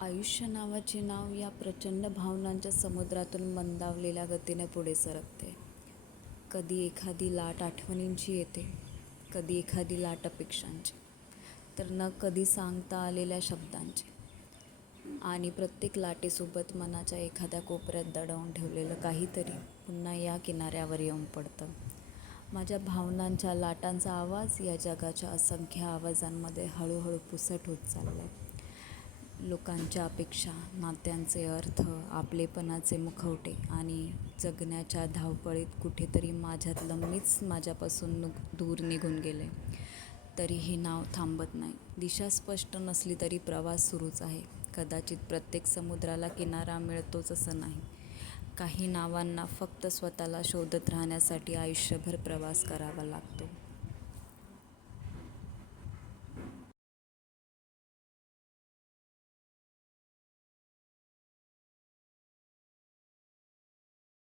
आयुष्य नावाचे नाव या प्रचंड भावनांच्या समुद्रातून मंदावलेल्या गतीने पुढे सरकते. कधी एखादी लाट आठवणींची येते, कधी एखादी लाट अपेक्षांची, तर न कधी सांगता आलेल्या शब्दांची. आणि प्रत्येक लाटेसोबत मनाच्या एखाद्या कोपऱ्यात दडवून ठेवलेलं काहीतरी पुन्हा या किनाऱ्यावर येऊन पडतं. माझ्या भावनांच्या लाटांचा आवाज या जगाच्या असंख्य आवाजांमध्ये हळूहळू पुसट होत चाललाय. लोकांच्या अपेक्षा, नात्यांचे अर्थ, आपलेपणाचे मुखवटे आणि जगण्याच्या धावपळीत कुठेतरी माझ्यातलं मीच माझ्यापासून दूर निघून गेले. तरीही नाव थांबत नाही. दिशा स्पष्ट नसली तरी प्रवास सुरूच आहे. कदाचित प्रत्येक समुद्राला किनारा मिळतोच असं नाही. काही नावांना फक्त स्वतःला शोधत राहण्यासाठी आयुष्यभर प्रवास करावा लागतो.